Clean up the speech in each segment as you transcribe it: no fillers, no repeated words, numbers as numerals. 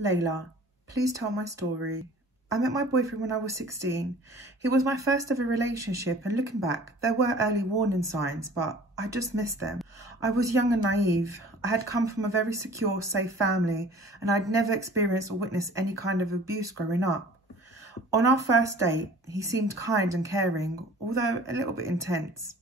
Lejla, please tell my story. I met my boyfriend when I was 16. He was my first ever relationship, and looking back, there were early warning signs, but I just missed them. I was young and naive. I had come from a very secure, safe family, and I'd never experienced or witnessed any kind of abuse growing up. On our first date, he seemed kind and caring, although a little bit intense.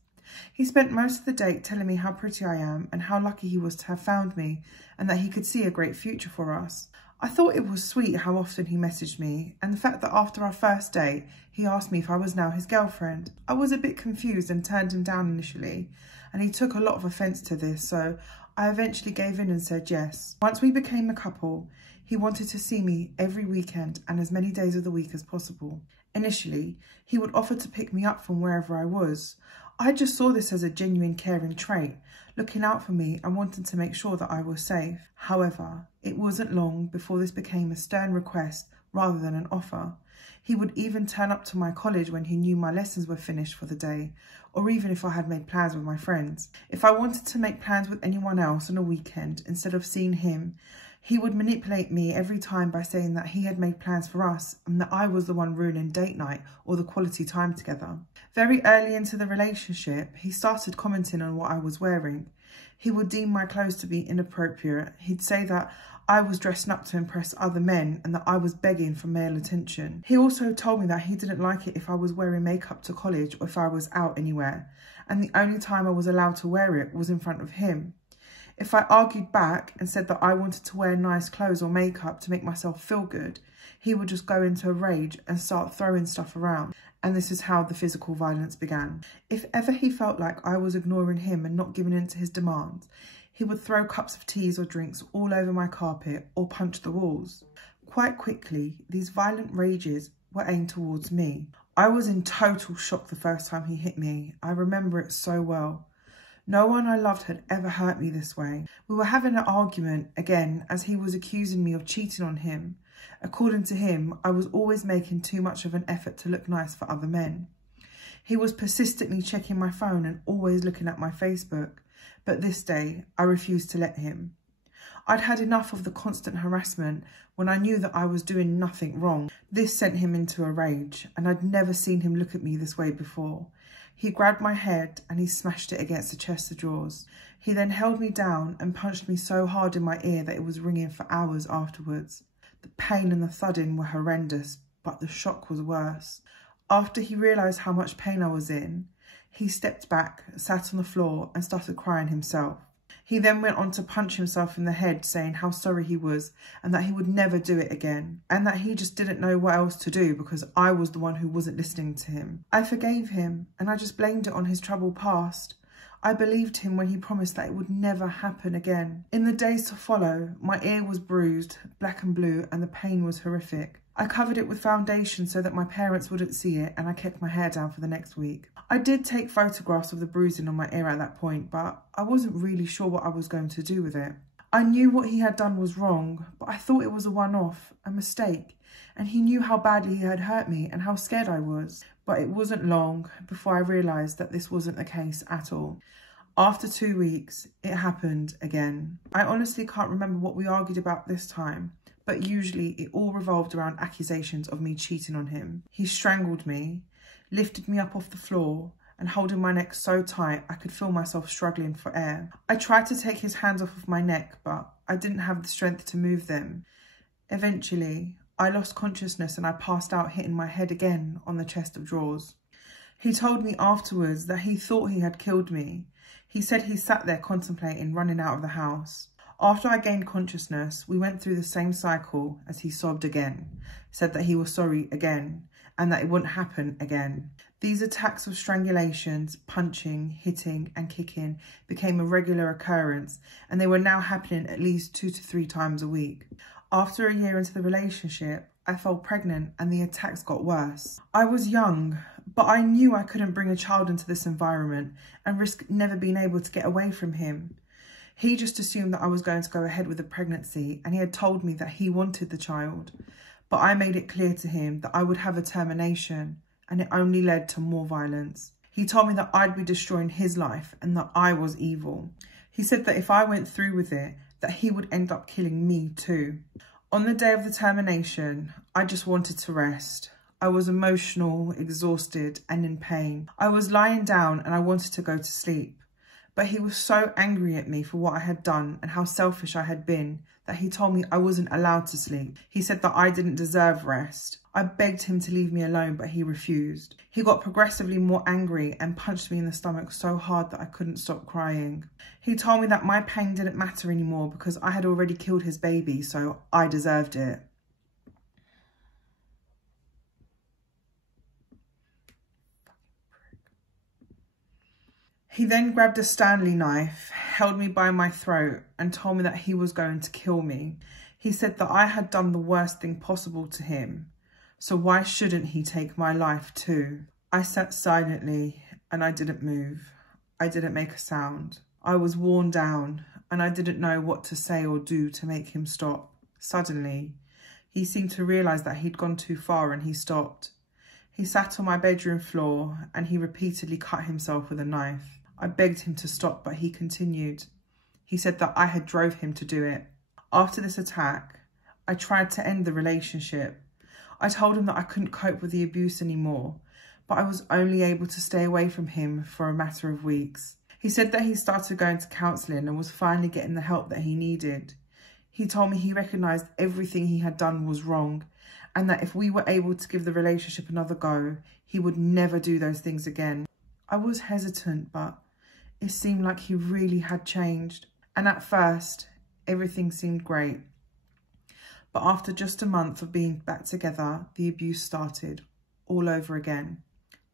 He spent most of the date telling me how pretty I am and how lucky he was to have found me and that he could see a great future for us. I thought it was sweet how often he messaged me, and the fact that after our first date, he asked me if I was now his girlfriend. I was a bit confused and turned him down initially, and he took a lot of offence to this, so I eventually gave in and said yes. Once we became a couple, he wanted to see me every weekend and as many days of the week as possible. Initially, he would offer to pick me up from wherever I was. I just saw this as a genuine caring trait, looking out for me and wanting to make sure that I was safe. However, it wasn't long before this became a stern request rather than an offer. He would even turn up to my college when he knew my lessons were finished for the day, or even if I had made plans with my friends. If I wanted to make plans with anyone else on a weekend instead of seeing him, he would manipulate me every time by saying that he had made plans for us and that I was the one ruining date night or the quality time together. Very early into the relationship, he started commenting on what I was wearing. He would deem my clothes to be inappropriate. He'd say that I was dressing up to impress other men and that I was begging for male attention. He also told me that he didn't like it if I was wearing makeup to college or if I was out anywhere, and the only time I was allowed to wear it was in front of him. If I argued back and said that I wanted to wear nice clothes or makeup to make myself feel good, he would just go into a rage and start throwing stuff around. And this is how the physical violence began. If ever he felt like I was ignoring him and not giving in to his demands, he would throw cups of teas or drinks all over my carpet or punch the walls. Quite quickly, these violent rages were aimed towards me. I was in total shock the first time he hit me. I remember it so well. No one I loved had ever hurt me this way. We were having an argument again as he was accusing me of cheating on him. According to him, I was always making too much of an effort to look nice for other men. He was persistently checking my phone and always looking at my Facebook, but this day I refused to let him. I'd had enough of the constant harassment when I knew that I was doing nothing wrong. This sent him into a rage, and I'd never seen him look at me this way before. He grabbed my head and he smashed it against the chest of drawers. He then held me down and punched me so hard in my ear that it was ringing for hours afterwards. The pain and the thudding were horrendous, but the shock was worse. After he realised how much pain I was in, he stepped back, sat on the floor and started crying himself. He then went on to punch himself in the head, saying how sorry he was and that he would never do it again, and that he just didn't know what else to do because I was the one who wasn't listening to him. I forgave him and I just blamed it on his troubled past. I believed him when he promised that it would never happen again. In the days to follow, my ear was bruised, black and blue, and the pain was horrific. I covered it with foundation so that my parents wouldn't see it, and I kept my hair down for the next week. I did take photographs of the bruising on my ear at that point, but I wasn't really sure what I was going to do with it. I knew what he had done was wrong, but I thought it was a one-off, a mistake, and he knew how badly he had hurt me and how scared I was. But it wasn't long before I realised that this wasn't the case at all. After 2 weeks, it happened again. I honestly can't remember what we argued about this time, but usually it all revolved around accusations of me cheating on him. He strangled me, lifted me up off the floor, and holding my neck so tight I could feel myself struggling for air. I tried to take his hands off of my neck, but I didn't have the strength to move them. Eventually, I lost consciousness and I passed out, hitting my head again on the chest of drawers. He told me afterwards that he thought he had killed me. He said he sat there contemplating running out of the house. After I gained consciousness, we went through the same cycle as he sobbed again, said that he was sorry again, and that it wouldn't happen again. These attacks of strangulations, punching, hitting and kicking became a regular occurrence, and they were now happening at least 2 to 3 times a week. After a year into the relationship, I fell pregnant and the attacks got worse. I was young, but I knew I couldn't bring a child into this environment and risk never being able to get away from him. He just assumed that I was going to go ahead with the pregnancy, and he had told me that he wanted the child. But I made it clear to him that I would have a termination, and it only led to more violence. He told me that I'd be destroying his life and that I was evil. He said that if I went through with it, that he would end up killing me too. On the day of the termination, I just wanted to rest. I was emotional, exhausted, and in pain. I was lying down and I wanted to go to sleep. But he was so angry at me for what I had done and how selfish I had been that he told me I wasn't allowed to sleep. He said that I didn't deserve rest. I begged him to leave me alone, but he refused. He got progressively more angry and punched me in the stomach so hard that I couldn't stop crying. He told me that my pain didn't matter anymore because I had already killed his baby, so I deserved it. He then grabbed a Stanley knife, held me by my throat and told me that he was going to kill me. He said that I had done the worst thing possible to him, so why shouldn't he take my life too? I sat silently and I didn't move. I didn't make a sound. I was worn down and I didn't know what to say or do to make him stop. Suddenly, he seemed to realise that he'd gone too far and he stopped. He sat on my bedroom floor and he repeatedly cut himself with a knife. I begged him to stop, but he continued. He said that I had drove him to do it. After this attack, I tried to end the relationship. I told him that I couldn't cope with the abuse anymore, but I was only able to stay away from him for a matter of weeks. He said that he started going to counselling and was finally getting the help that he needed. He told me he recognised everything he had done was wrong and that if we were able to give the relationship another go, he would never do those things again. I was hesitant, but it seemed like he really had changed. And at first, everything seemed great. But after just a month of being back together, the abuse started all over again.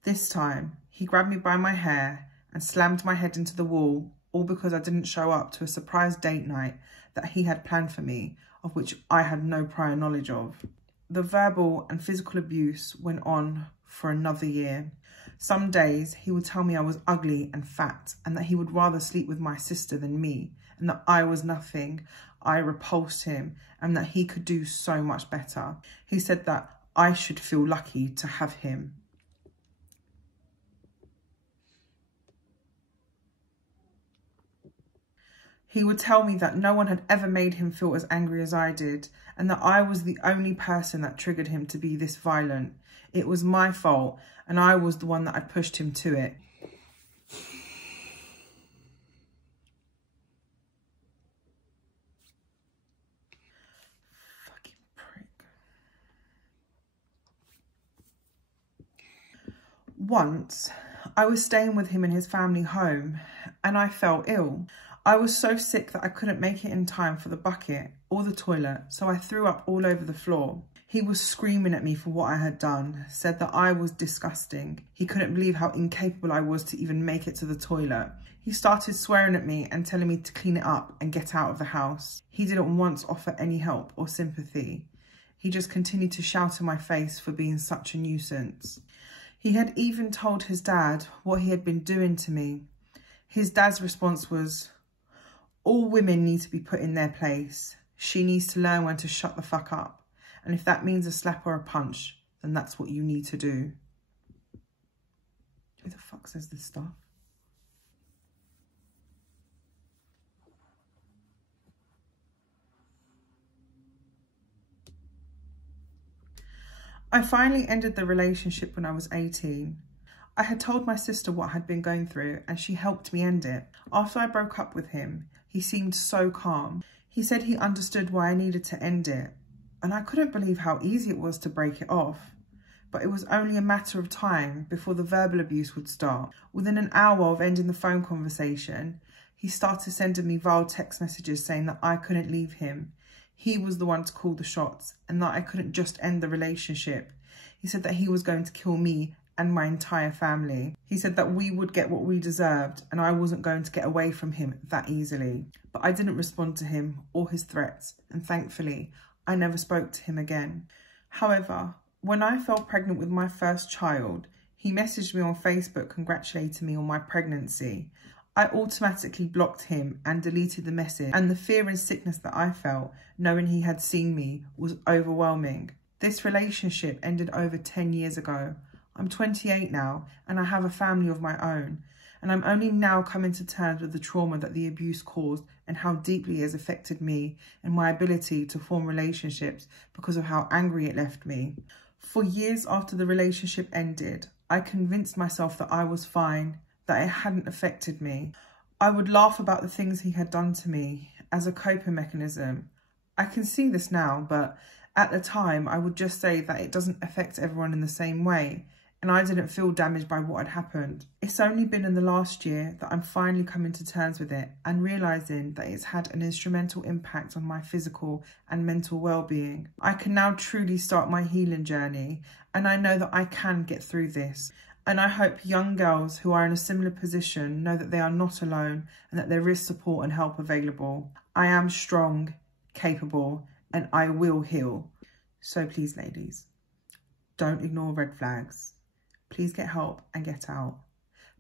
This time, he grabbed me by my hair and slammed my head into the wall, all because I didn't show up to a surprise date night that he had planned for me, of which I had no prior knowledge of. The verbal and physical abuse went on for another year. Some days he would tell me I was ugly and fat and that he would rather sleep with my sister than me and that I was nothing, I repulsed him and that he could do so much better. He said that I should feel lucky to have him. He would tell me that no one had ever made him feel as angry as I did and that I was the only person that triggered him to be this violent. It was my fault and I was the one that had pushed him to it. Fucking prick. Once, I was staying with him in his family home and I fell ill. I was so sick that I couldn't make it in time for the bucket or the toilet, so I threw up all over the floor. He was screaming at me for what I had done, said that I was disgusting. He couldn't believe how incapable I was to even make it to the toilet. He started swearing at me and telling me to clean it up and get out of the house. He didn't once offer any help or sympathy. He just continued to shout in my face for being such a nuisance. He had even told his dad what he had been doing to me. His dad's response was, "All women need to be put in their place. She needs to learn when to shut the fuck up. And if that means a slap or a punch, then that's what you need to do." Who the fuck says this stuff? I finally ended the relationship when I was 18. I had told my sister what I had been going through and she helped me end it. After I broke up with him, he seemed so calm. He said he understood why I needed to end it. And I couldn't believe how easy it was to break it off. But it was only a matter of time before the verbal abuse would start. Within an hour of ending the phone conversation, he started sending me vile text messages saying that I couldn't leave him. He was the one to call the shots and that I couldn't just end the relationship. He said that he was going to kill me and my entire family. He said that we would get what we deserved and I wasn't going to get away from him that easily. But I didn't respond to him or his threats, and thankfully, I never spoke to him again. However, when I fell pregnant with my first child, he messaged me on Facebook congratulating me on my pregnancy. I automatically blocked him and deleted the message, and the fear and sickness that I felt knowing he had seen me was overwhelming. This relationship ended over 10 years ago. I'm 28 now and I have a family of my own. and I'm only now coming to terms with the trauma that the abuse caused and how deeply it has affected me and my ability to form relationships because of how angry it left me. For years after the relationship ended, I convinced myself that I was fine, that it hadn't affected me. I would laugh about the things he had done to me as a coping mechanism. I can see this now, but at the time I would just say that it doesn't affect everyone in the same way, and I didn't feel damaged by what had happened. It's only been in the last year that I'm finally coming to terms with it and realising that it's had an instrumental impact on my physical and mental well-being. I can now truly start my healing journey, and I know that I can get through this. And I hope young girls who are in a similar position know that they are not alone and that there is support and help available. I am strong, capable, and I will heal. So please, ladies, don't ignore red flags. Please get help and get out.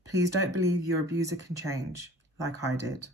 Please don't believe your abuser can change like I did.